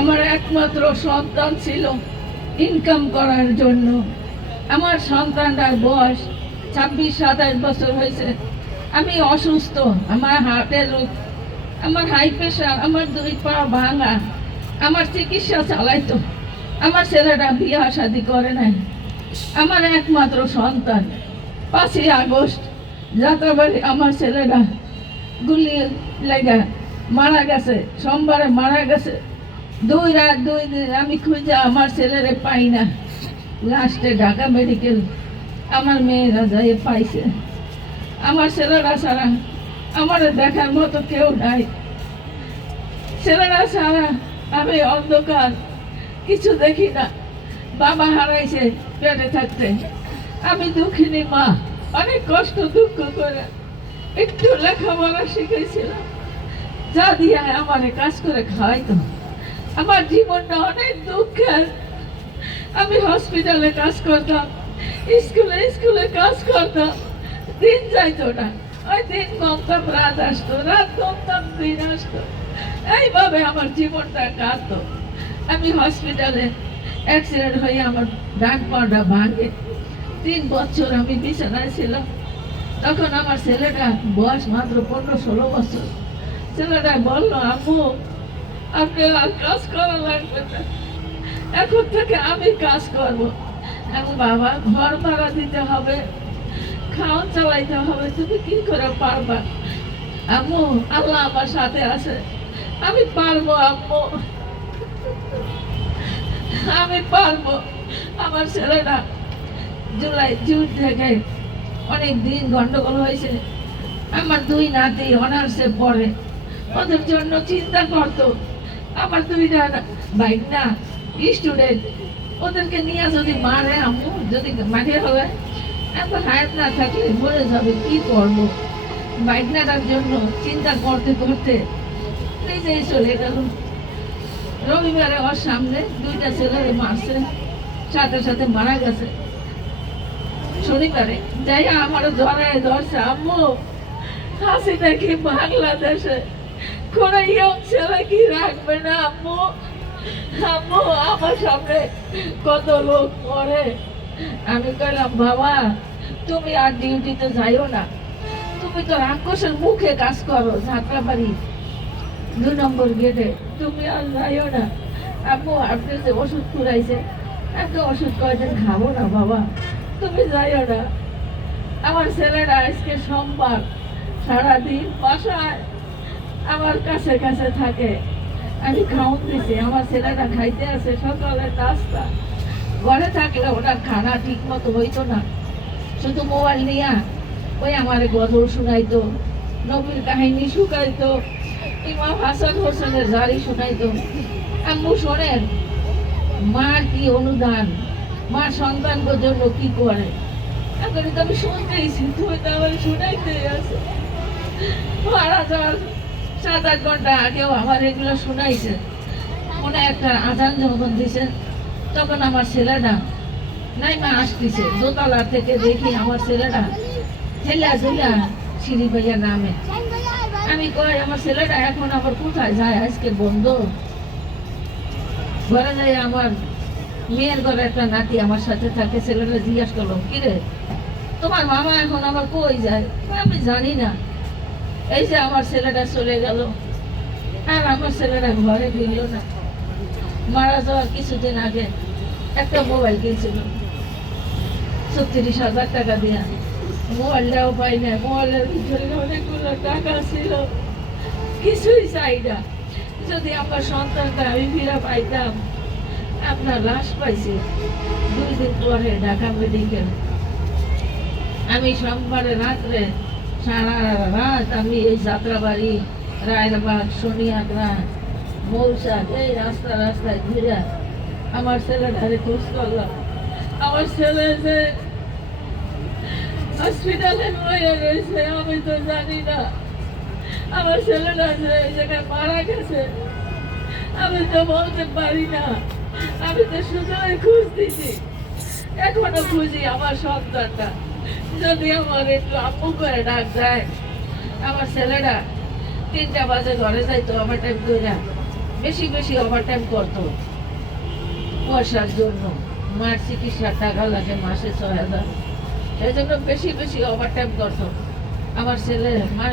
আমার একমাত্র সন্তান ছিল ইনকাম করার জন্য। আমার সন্তানটার বয়স ছাব্বিশ, সাতাশ বছর হয়েছে। আমি অসুস্থ, আমার হার্টের রোগ, আমার হাই প্রেশার আমার দুই পা ভাঙা, আমার চিকিৎসা চালাইতো। আমার ছেলেটা বিয়ে শাদি করে নাই। আমার একমাত্র সন্তান, পাঁচই আগস্ট, যাত্রাবাড়ি আমার ছেলেটা গুলি লেগা মারা গেছে, সোমবারে মারা গেছে। দুই রাত দুই দিন আমি খুঁজে আমার ছেলেরে পাই না। লাস্টে ঢাকা মেডিকেল আমার মেয়েরা যাই পাইছে। আমার ছেলেরা ছাড়া আমার দেখার মতো কেউ নাই। ছেলেরা ছাড়া আমি অন্ধকার, কিছু দেখি না। বাবা হারাইছে পেটে থাকতে। আমি দুঃখিনী মা, অনেক কষ্ট দুঃখ করে একটু লেখাপড়া শিখেছিলাম। যা দিয়ে আমার কাজ করে খাওয়াইতো। আমার জীবনটা অনেক দুঃখের। আমি হসপিটালে কাজ করতাম স্কুলে স্কুলে কাজ করতাম। দিন যাইতো না। ওই দিন গমতাম রাত আসতো, রাত গমতাম দিন আসতো। এইভাবে আমার জীবনটা কাটতো। আমি হসপিটালে অ্যাক্সিডেন্ট হয়ে আমার ডান পাটা ভাঙে। তিন বছর আমি বিছানায় ছিলাম। তখন আমার ছেলেটা বয়স মাত্র পনেরো ষোলো বছর। ছেলেটা বলল, আম্মু আপনি আর কাজ করা লাগবে না। এখন থেকে আমি কাজ করব। এবং বাবা, ঘর ভাড়া দিতে হবে খাওয়া চালাইতে হবে, তুমি কি করে পারবা? আম্মু, আল্লাহ আমার সাথে আছে। আমি পারব, আম্মু। আমি পারব। আমার ছেলেটা জুলাই, জুন থেকে অনেক দিন গন্ডগোল হয়েছে। আমার দুই নাতি অনার্সে পড়ে। ওদের জন্য চিন্তা করতো। দুইটা বাইক না স্টুডেন্ট ওদেরকে নিয়ে যদি মারে যদি মাঠে হবে, এত হায়াত না থাকলে মরে যাবে, কি করব? জন্য চিন্তা করতে করতে নিজেই চলে গেল। রবিবারে ওর সামনে দুইটা ছেলে মারছে, সাথে সাথে মারা গেছে। শনিবারে যাই আমার জ্বরে ধরছে, আম্মু। হাসি দেখি বাংলাদেশে কোন ইয়ং ছেলে কি রাখবে না আম্মু আম্মু আমার সামনে কত লোক মরে আমি কইলাম, বাবা, তুমি আর ডিউটিতে যাইও না। তুমি তো রাক্ষসের মুখে কাজ করো যাত্রাবাড়ি দু নম্বর গেটে, তুমি আর যাইও না আম্মু আপনি যে ওষুধ খুঁড়াইছে। এত ওষুধ কয়দিন খাব না, বাবা? তুমি যাইও না আমার ছেলেরা আজকে সোমবার সারাদিন বাসায়। আমার কাছে কাছে থাকে। আমি খাওন দিছি আমার ছেলেটা খাইতে আছে সকালে নাস্তা। ঘরে থাকলে ওটা খানা ঠিক মতো হইতো না। শুধু মোবাইল নিয়া ওই আমার গজল শুনাইতো, নবীর কাহিনী শুকাইতো, ইমাম হাসান হোসেনের জারি শুনাইতো। আম্মু, শোনেন, মার কি অনুদান? মা সন্তানকে জন্য কি করে? এখন তো আমি শুনতেইছি তুমি তো আমার শুনাইতে আছে মারা যাওয়ার সাত আট ঘণ্টা আগেও আমার এগুলো শোনাইছে। মনে একটা আজান যখন দিছে, তখন আমার ছেলেটা নাই মা আসতেছে, দোতলা থেকে দেখি আমার ছেলেটা ঠেলা ঝুলা সিঁড়ি পাইয়া নামে। আমি কই, আমার ছেলেটা এখন আবার কোথায়? যায়, আজকে বন্ধ। ঘরে যাই আমার মেয়ের ঘরে একটা নাতি আমার সাথে থাকে, ছেলেটা জিজ্ঞাসা করল, কিরে, তোমার মামা এখন আবার কই যায়? আমি জানি না। এই যে আমার ছেলেটা চলে গেল। আর আমার ছেলেটা ঘরে ফিরল না। মারা যাওয়ার কিছুদিন আগে একটা মোবাইল কিনছিল। ছত্রিশ হাজার টাকা দিয়া। মোবাইলটাও পাই না মোবাইলের ভিতরে অনেকগুলো টাকা ছিল। কিছুই চাই না। যদি আমার সন্তানটা আমি ফিরে পাইতাম, আপনার লাশ পাইছি। দুই দিন পরে ঢাকা মেডিকেল আমি সোমবারে রাত্রে সারা রাত আমি এই যাত্রাবাড়ি, রায়নাবাগ সোনিয়াগড়া মৌসাক এই রাস্তা রাস্তায় ঘুরে আমার ছেলেটারে খোঁজ করলাম। আমার ছেলে যে হসপিটালে হয়ে রয়েছে আমি তো জানি না। আমার ছেলেটা যে এই জায়গায় মারা গেছে, আমি তো বলতে পারি না। আমি তো শুধু দিছি এখনও খুঁজি আমার সন্তানটা। যদি আমার একটু আম্মু করে ডাক আমার তিনটা বাজে ঘরে যাইতো আমার টাইম ধরে বেশি বেশি ওভারটাইম করতো। পয়সার জন্য, মার চিকিৎসার টাকা লাগে মাসে হাজার। সেই জন্য বেশি বেশি ওভারটাইম করতো। আমার ছেলে মার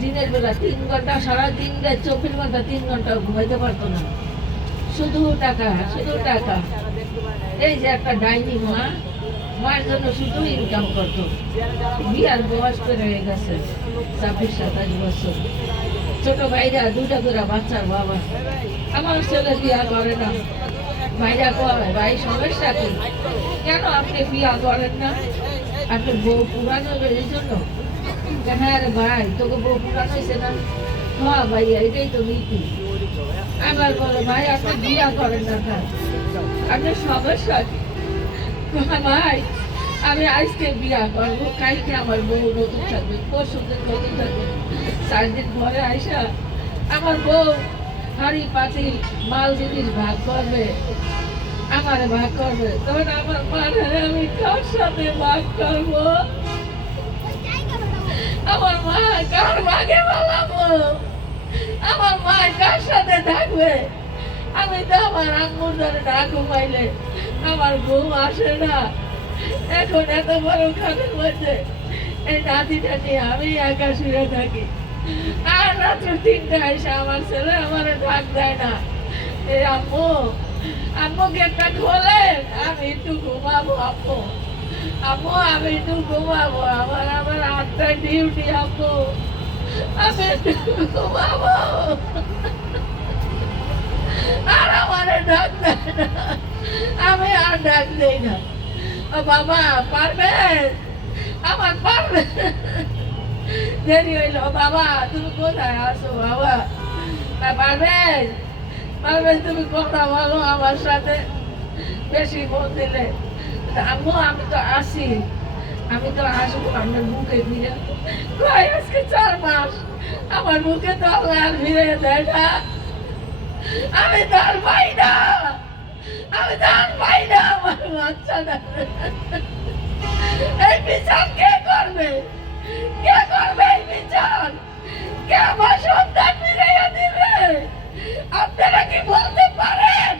দিনের বেলা তিন ঘণ্টা, সারা দিন রাত চব্বিশ ঘণ্টা তিন ঘণ্টা ঘুমাইতে পারতো না। শুধু টাকা শুধু টাকা। এই যে একটা ডাইনি মা মায়ের জন্য শুধু ইনকাম করতো। বিয়ার বয়স করে হয়ে গেছে, ছাব্বিশ, সাতাশ বছর। ছোট ভাইরা দুটা করে বাচ্চার বাবা। আমার ছেলে বিয়া করে না। ভাইরা কয়, ভাই, সমস্যা কি? কেন আপনি বিয়া করেন না? আপনি বউ পুরানো এই জন্য? হ্যাঁ রে ভাই, তোকে বউ পুরানো হয়েছে না? হ্যাঁ ভাই এটাই তো নীতি। আবার বলে, ভাই, আপনি বিয়া করেন না কেন? আপনি সমস্যা কি? ভাই, আমি আজকে বিয়া করব, কালকে আমার বউ নতুন থাকবে পরশু দিন নতুন থাকবে। চার দিন পরে আইসা আমার বউ হাড়ি পাতি, মাল জিনিস ভাগ করবে, আমার ভাগ করবে। তখন আমার মারে আমি কার সাথে ভাগ করব? আমার মা কার ভাগে বলাবো আমার মা কার সাথে থাকবে? আমি তো আমার আম্মুর ধরে না ঘুমাইলে আমার ঘুম আসে না। এখন এত বড় খাটের মধ্যে এই নাতিটা নিয়ে আমি একা শুয়ে থাকি। আর রাত্র তিনটা এসে আমার ছেলে আমার ডাক দেয় না। এই আম্মু আম্মু গেটটা খোলেন, আমি একটু ঘুমাবো আম্মু। আম্মু, আমি একটু ঘুমাবো আমার আমার আটটা ডিউটি আম্মু। আমি একটু ঘুমাবো। আর আমারে ডাক দেয় না। আমি আর ডাক দেই না। বাবা, পারবে? আমার পারবে? দেরি হইল। বাবা, তুমি কোথায় আছো বাবা? না পারবে? পারবে তুমি কথা বলো আমার সাথে। বেশি মন দিলে। আম্মু, আমি তো আসি। আমি তো আসব আপনার মুখে ফিরে আজকে চার মাস। আমার মুখে তো আল্লাহ ফিরে দেয় না। আমি তো আর পাই না। আমি তো আর পাই না, আমার বাচ্চাটা এই বিচার কে করবে? কে করবে এই বিচার? কে আমার সন্তান ফিরাইয়া দিবে? আপনারা কি বলতে পারেন?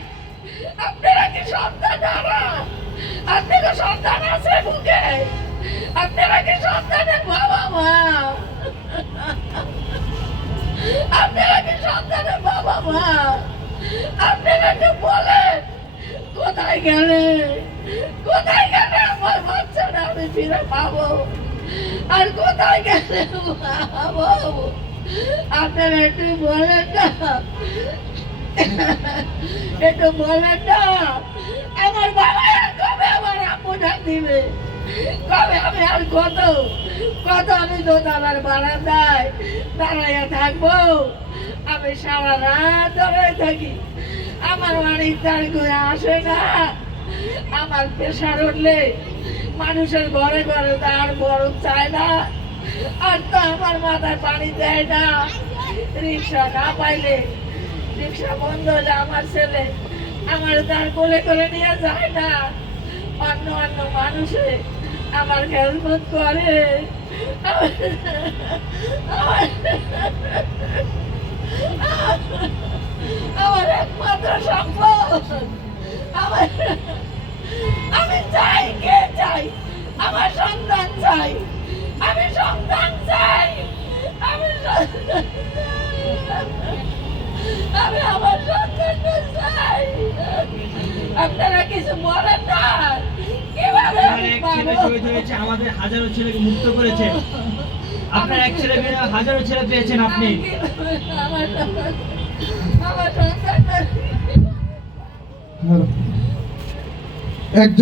আপনারা কি সন্তান হারা? আপনাদের সন্তান আছে বুকে? আপনারা কি সন্তানের বাবা মা আপনারা সন্তানের বাবা মা আপনারা একটু বলেন, কোথায় গেলে? কোথায় গেলে আমার বাচ্চাটা আমি ফিরে পাবো? আর কোথায় গেলে পাবো আপনারা একটু বলেন না। একটু বলেন না। আমার বাবা কবে আমার আম্মু দিবে? কবে আমি আর কত? কত আমি দোতলার বারান্দায় দাঁড়াইয়া থাকব? আমি সারা রাত ধরে থাকি। আমার বাড়ির তার করে আসে না। আমার প্রেশার উঠলে মানুষের ঘরে ঘরে তার বরফ চায় না। আর তো আমার মাথায় পানি দেয় না। রিক্সা না পাইলে, রিক্সা বন্ধ হলে আমার ছেলে আমার তার কোলে করে নিয়ে যায় না। অন্য অন্য মানুষে আমার খেলবোধ করে। আমার একমাত্র সম্পদ। আমার আমি চাই কে চাই? আমার সন্তান চাই। আমি সন্তান চাই। আমি আমি আমার সন্তান চাই। আপনারা কিছু বলেন না কীভাবে আপনার আমি এক ছেলে? শহীদ হয়েছে আমাদের হাজারো ছেলেকে মুক্ত করেছে আপনার এক ছেলে মেয়ে হাজারো ছেলে পেয়েছেন আপনি একজন